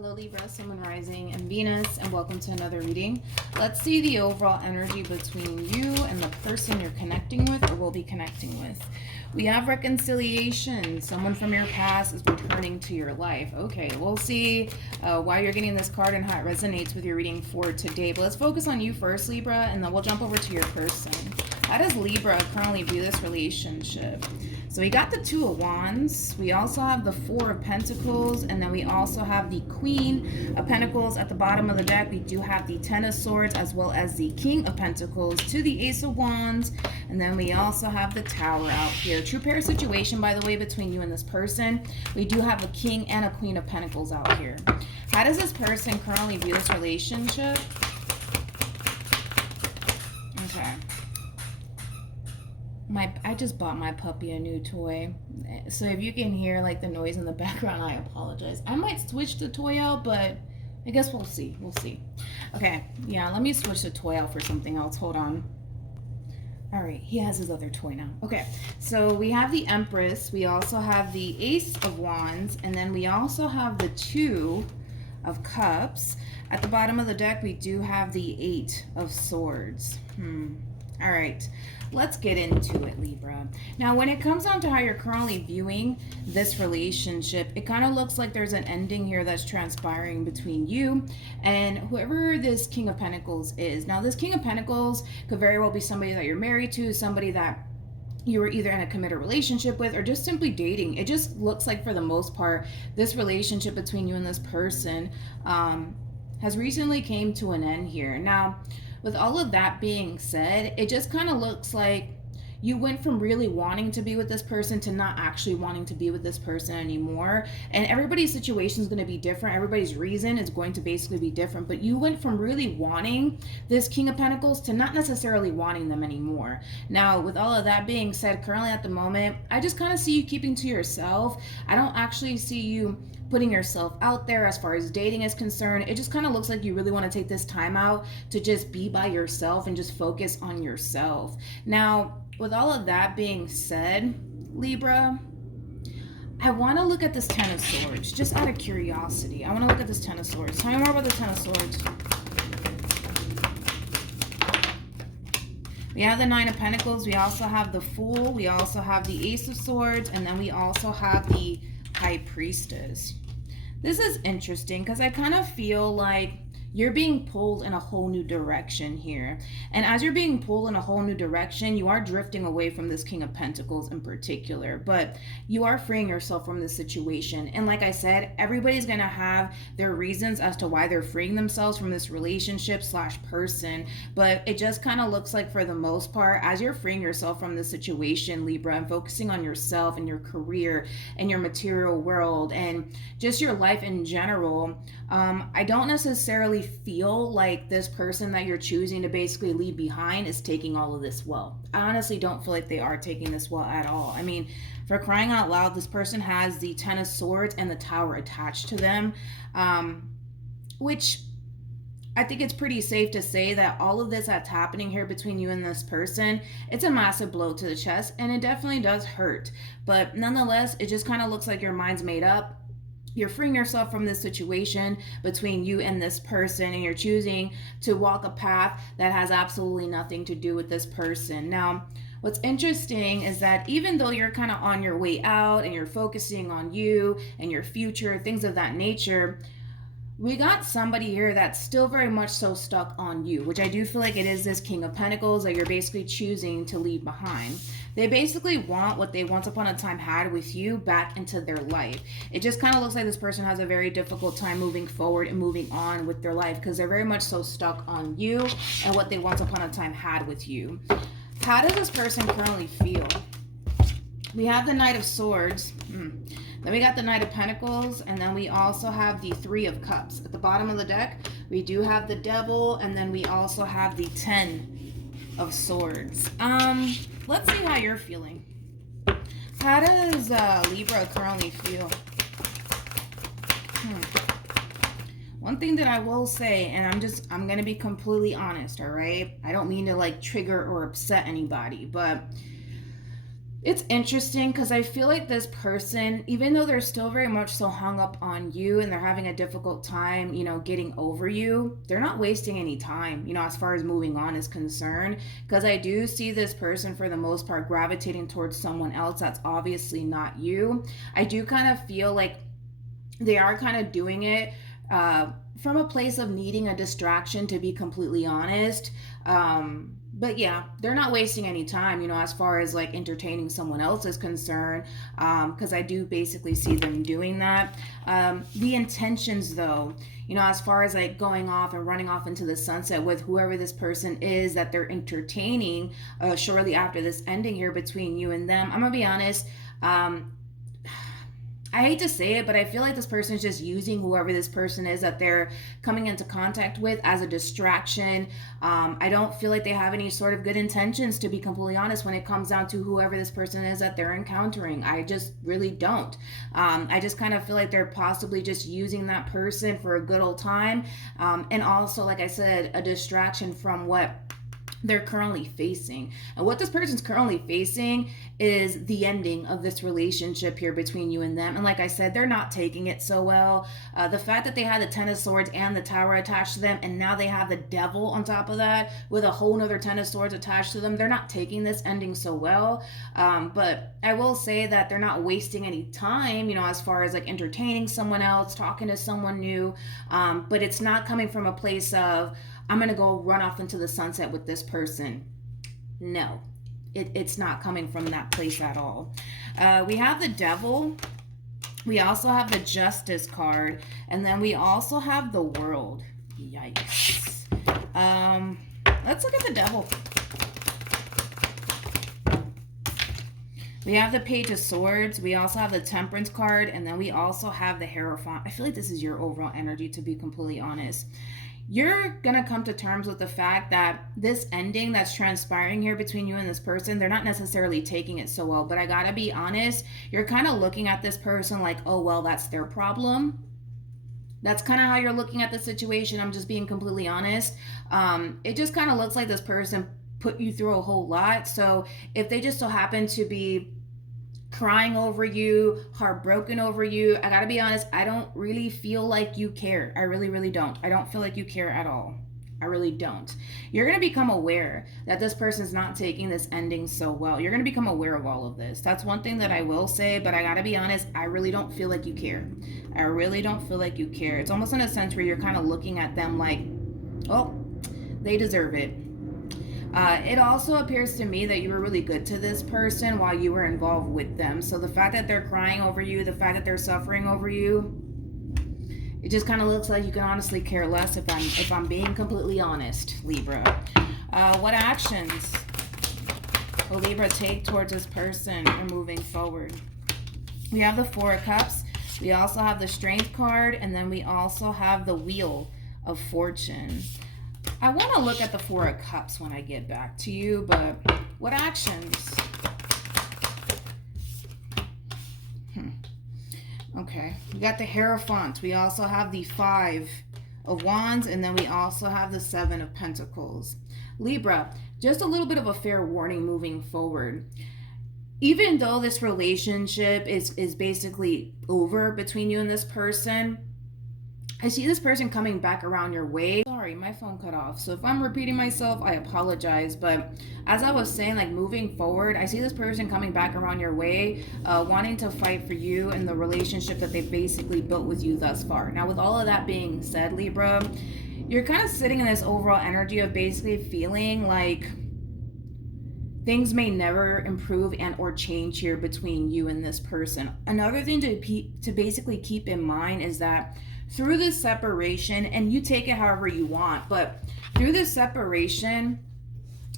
Hello Libra, Sun, Moon, Rising, and Venus, and welcome to another reading. Let's see the overall energy between you and the person you're connecting with or will be connecting with. We have reconciliation. Someone from your past is returning to your life. Okay, we'll see why you're getting this card and how it resonates with your reading for today. But let's focus on you first, Libra, and then we'll jump over to your person. How does Libra currently view this relationship? So we got the Two of Wands, we also have the Four of Pentacles, and then we also have the Queen of Pentacles. At the bottom of the deck, we do have the Ten of Swords as well as the King of Pentacles to the Ace of Wands, and then we also have the Tower out here. True pair situation, by the way, between you and this person. We do have a King and a Queen of Pentacles out here. How does this person currently view this relationship? Okay. I just bought my puppy a new toy, so if you can hear like the noise in the background, I apologize. I might switch the toy out, but I guess we'll see. Okay, yeah, let me switch the toy out for something else. Hold on. All right, he has his other toy now. Okay, so we have the Empress, we also have the Ace of Wands, and then we also have the Two of Cups. At the bottom of the deck, we do have the Eight of Swords. All right, let's get into it, Libra. Now, when it comes down to how you're currently viewing this relationship, it kind of looks like there's an ending here that's transpiring between you and whoever this King of Pentacles is. Now, this King of Pentacles could very well be somebody that you're married to, somebody that you were either in a committed relationship with or just simply dating. It just looks like, for the most part, this relationship between you and this person has recently came to an end here. Now, with all of that being said, it just kind of looks like you went from really wanting to be with this person to not actually wanting to be with this person anymore. And everybody's situation is going to be different. Everybody's reason is going to basically be different. But you went from really wanting this King of Pentacles to not necessarily wanting them anymore. Now, with all of that being said, currently at the moment, I just kind of see you keeping to yourself. I don't actually see you putting yourself out there as far as dating is concerned. It just kind of looks like you really want to take this time out to just be by yourself and just focus on yourself. Now, with all of that being said, Libra, I want to look at this Ten of Swords, just out of curiosity. I want to look at this Ten of Swords. Tell me more about the Ten of Swords. We have the Nine of Pentacles. We also have the Fool. We also have the Ace of Swords. And then we also have the High Priestess. This is interesting because I kind of feel like you're being pulled in a whole new direction here. And as you're being pulled in a whole new direction, you are drifting away from this King of Pentacles in particular, but you are freeing yourself from this situation. And like I said, everybody's going to have their reasons as to why they're freeing themselves from this relationship / person. But it just kind of looks like, for the most part, as you're freeing yourself from this situation, Libra, and focusing on yourself and your career and your material world and just your life in general, I don't necessarily feel like this person that you're choosing to basically leave behind is taking all of this well. I honestly don't feel like they are taking this well at all. I mean, for crying out loud, this person has the Ten of Swords and the Tower attached to them, which I think it's pretty safe to say that all of this that's happening here between you and this person, it's a massive blow to the chest, and it definitely does hurt. But nonetheless, it just kind of looks like your mind's made up. You're freeing yourself from this situation between you and this person, and you're choosing to walk a path that has absolutely nothing to do with this person. Now, what's interesting is that even though you're kind of on your way out and you're focusing on you and your future, things of that nature, we got somebody here that's still very much so stuck on you, which I do feel like it is this King of Pentacles that you're basically choosing to leave behind. They basically want what they once upon a time had with you back into their life. It just kind of looks like this person has a very difficult time moving forward and moving on with their life because they're very much so stuck on you and what they once upon a time had with you. How does this person currently feel? We have the Knight of Swords. Then we got the Knight of Pentacles, and then we also have the Three of Cups. At the bottom of the deck, we do have the Devil, and then we also have the Ten of Swords. Let's see how you're feeling. How does Libra currently feel? One thing that I will say, and I'm going to be completely honest, all right? I don't mean to like trigger or upset anybody, but It's interesting because I feel like this person, even though they're still very much so hung up on you and they're having a difficult time, getting over you, they're not wasting any time, as far as moving on is concerned. Because I do see this person, for the most part, gravitating towards someone else that's obviously not you. I do kind of feel like they are kind of doing it from a place of needing a distraction, to be completely honest. But yeah, they're not wasting any time, as far as like entertaining someone else is concerned, because I do basically see them doing that. The intentions, though, as far as like going off and running off into the sunset with whoever this person is that they're entertaining shortly after this ending here between you and them, I'm gonna be honest. I hate to say it, but I feel like this person is just using whoever this person is that they're coming into contact with as a distraction. I don't feel like they have any sort of good intentions, to be completely honest, when it comes down to whoever this person is that they're encountering. I just really don't. I just kind of feel like they're possibly just using that person for a good old time. And also, like I said, a distraction from what they're currently facing. And what this person's currently facing is the ending of this relationship here between you and them. And like I said, they're not taking it so well. The fact that they had the Ten of Swords and the Tower attached to them, and now they have the Devil on top of that with a whole nother Ten of Swords attached to them, they're not taking this ending so well. But I will say that they're not wasting any time, as far as like entertaining someone else, talking to someone new. But it's not coming from a place of, I'm going to go run off into the sunset with this person. No, it's not coming from that place at all. We have the Devil. We also have the Justice card. And then we also have the World. Yikes. Let's look at the Devil. We have the Page of Swords. We also have the Temperance card. And then we also have the Hierophant. I feel like this is your overall energy, to be completely honest. You're going to come to terms with the fact that this ending that's transpiring here between you and this person, they're not necessarily taking it so well. But I got to be honest, you're kind of looking at this person like, oh, well, that's their problem. That's kind of how you're looking at the situation. I'm just being completely honest. It just kind of looks like this person put you through a whole lot. So if they just so happen to be crying over you, heartbroken over you, I gotta be honest, I don't really feel like you care. I really, really don't. I don't feel like you care at all. I really don't. You're gonna become aware that this person's not taking this ending so well. You're gonna become aware of all of this. That's one thing that I will say, but I gotta be honest, I really don't feel like you care. I really don't feel like you care. It's almost in a sense where you're kind of looking at them like, oh, they deserve it. It also appears to me that you were really good to this person while you were involved with them. So the fact that they're crying over you, the fact that they're suffering over you, it just kind of looks like you can honestly care less, if I'm being completely honest, Libra. What actions will Libra take towards this person and moving forward? We have the Four of Cups. We also have the Strength card, and then we also have the Wheel of Fortune. I want to look at the Four of Cups when I get back to you, but what actions? Okay, we got the Hierophant. We also have the Five of Wands, and then we also have the Seven of Pentacles. Libra, just a little bit of a fair warning moving forward. Even though this relationship is basically over between you and this person, I see this person coming back around your way. Sorry, my phone cut off. So if I'm repeating myself, I apologize. But as I was saying, like moving forward, I see this person coming back around your way, wanting to fight for you and the relationship that they've basically built with you thus far. Now, with all of that being said, Libra, you're kind of sitting in this overall energy of basically feeling like things may never improve and or change here between you and this person. Another thing to basically keep in mind is that through this separation, and you take it however you want, but through this separation,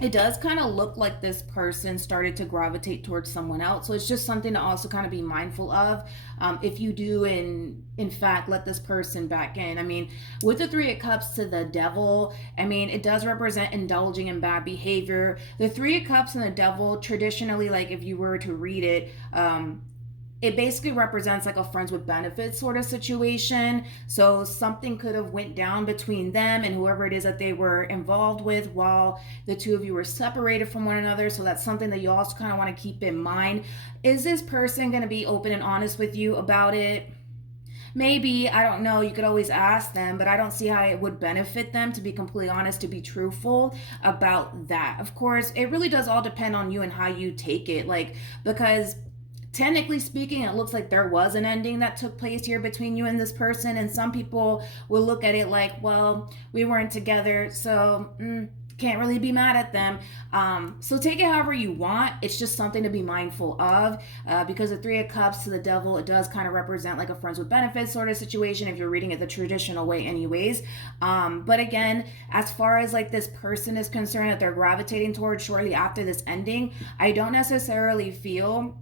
it does kind of look like this person started to gravitate towards someone else. So it's just something to also kind of be mindful of if you do in fact let this person back in. I mean, with the Three of Cups to the Devil, I mean, it does represent indulging in bad behavior. The Three of Cups and the Devil, traditionally, like if you were to read it, it basically represents like a friends with benefits sort of situation. So something could have went down between them and whoever it is that they were involved with while the two of you were separated from one another. So that's something that you also kind of want to keep in mind. Is this person going to be open and honest with you about it? Maybe, I don't know, you could always ask them, but I don't see how it would benefit them, to be completely honest, to be truthful about that. Of course, it really does all depend on you and how you take it, like, because technically speaking, it looks like there was an ending that took place here between you and this person, and some people will look at it like, well, we weren't together, so can't really be mad at them. So take it however you want. It's just something to be mindful of, because the Three of Cups to the Devil, it does kind of represent like a friends with benefits sort of situation if you're reading it the traditional way anyways. But again, as far as like this person is concerned that they're gravitating towards shortly after this ending, I don't necessarily feel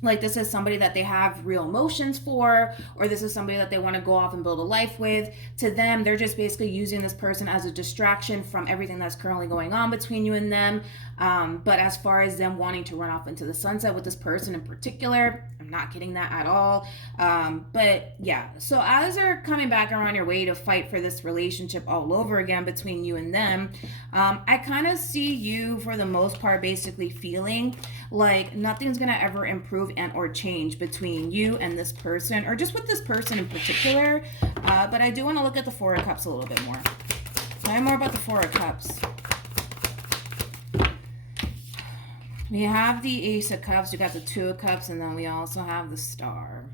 like this is somebody that they have real emotions for, or this is somebody that they want to go off and build a life with. To them, they're just basically using this person as a distraction from everything that's currently going on between you and them. But as far as them wanting to run off into the sunset with this person in particular, I'm not getting that at all. But yeah, so as they're coming back around your way to fight for this relationship all over again between you and them, I kind of see you for the most part basically feeling like nothing's gonna ever improve and or change between you and this person, or just with this person in particular. But I do want to look at the Four of Cups a little bit more. Tell me more about the Four of Cups. We have the Ace of Cups, we got the Two of Cups, and then we also have the Star.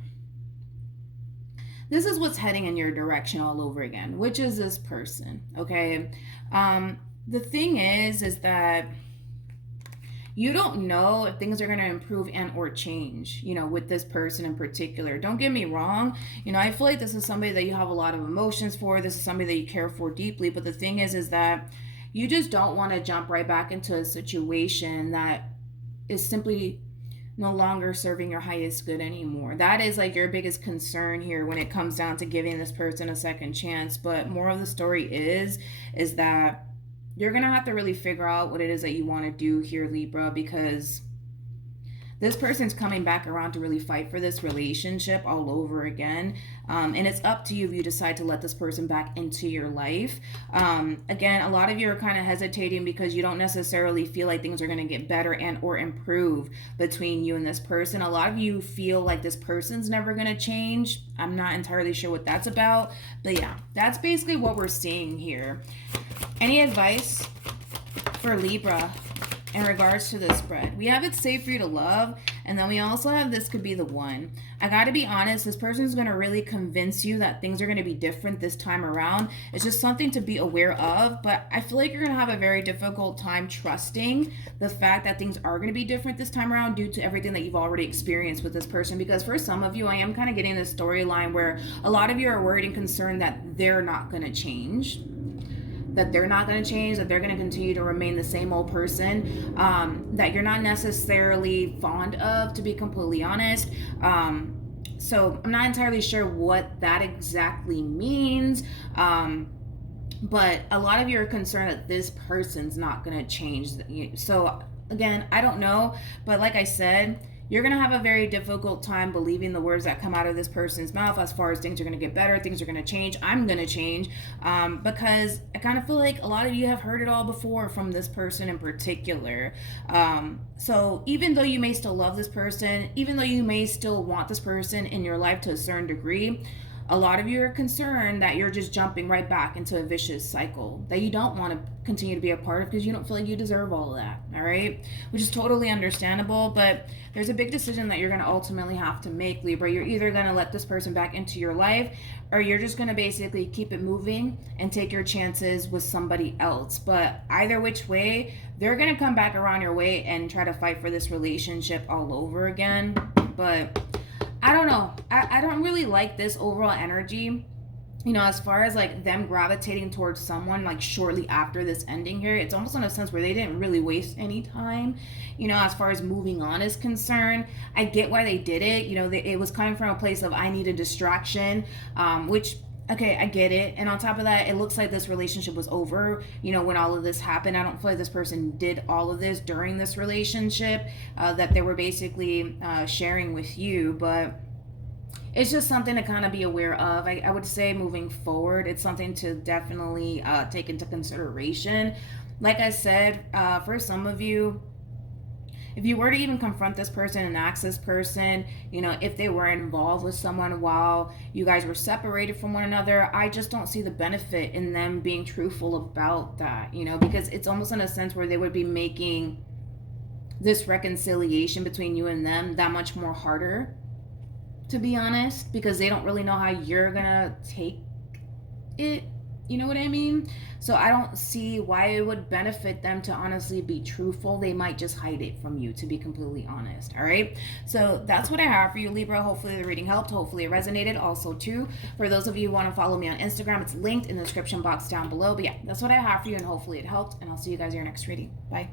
This is what's heading in your direction all over again, which is this person, okay? The thing is that you don't know if things are going to improve and or change, you know, with this person in particular. Don't get me wrong. You know, I feel like this is somebody that you have a lot of emotions for. This is somebody that you care for deeply. But the thing is that you just don't want to jump right back into a situation that is simply no longer serving your highest good anymore. That is like your biggest concern here when it comes down to giving this person a second chance. But more of the story is that you're going to have to really figure out what it is that you want to do here, Libra, because this person's coming back around to really fight for this relationship all over again. And it's up to you if you decide to let this person back into your life. Again, a lot of you are kind of hesitating because you don't necessarily feel like things are going to get better and or improve between you and this person. A lot of you feel like this person's never going to change. I'm not entirely sure what that's about. But yeah, that's basically what we're seeing here. Any advice for Libra in regards to this spread? We have it's safe for you to love, and then we also have this could be the one. I gotta be honest, this person is going to really convince you that things are going to be different this time around. It's just something to be aware of, but I feel like you're going to have a very difficult time trusting the fact that things are going to be different this time around due to everything that you've already experienced with this person. Because for some of you, I am kind of getting this storyline where a lot of you are worried and concerned that they're not going to change, that they're not going to change, that they're going to continue to remain the same old person, that you're not necessarily fond of, to be completely honest. So I'm not entirely sure what that exactly means, but a lot of you are concerned that this person's not going to change. So again, I don't know, but like I said, you're going to have a very difficult time believing the words that come out of this person's mouth as far as things are going to get better, things are going to change, I'm going to change, because I kind of feel like a lot of you have heard it all before from this person in particular. So even though you may still love this person, even though you may still want this person in your life to a certain degree, a lot of you are concerned that you're just jumping right back into a vicious cycle that you don't want to continue to be a part of because you don't feel like you deserve all of that, all right? Which is totally understandable, but there's a big decision that you're going to ultimately have to make, Libra. You're either going to let this person back into your life, or you're just going to basically keep it moving and take your chances with somebody else. But either which way, they're going to come back around your way and try to fight for this relationship all over again. But I don't know. I don't really like this overall energy. You know, as far as like them gravitating towards someone like shortly after this ending here, it's almost in a sense where they didn't really waste any time, you know, as far as moving on is concerned. I get why they did it. You know, it was coming from a place of I need a distraction, which Okay, I get it. And on top of that, it looks like this relationship was over, when all of this happened. I don't feel like this person did all of this during this relationship that they were basically sharing with you. But it's just something to kind of be aware of. I would say moving forward, it's something to definitely take into consideration. Like I said, for some of you, if you were to even confront this person and ask this person, if they were involved with someone while you guys were separated from one another, I just don't see the benefit in them being truthful about that, because it's almost in a sense where they would be making this reconciliation between you and them that much more harder, to be honest, because they don't really know how you're gonna take it. You know what I mean? So I don't see why it would benefit them to honestly be truthful. They might just hide it from you, to be completely honest. All right. So that's what I have for you, Libra. Hopefully the reading helped. Hopefully it resonated. Also, too, for those of you who want to follow me on Instagram, it's linked in the description box down below. But yeah, that's what I have for you, and hopefully it helped. And I'll see you guys in your next reading. Bye.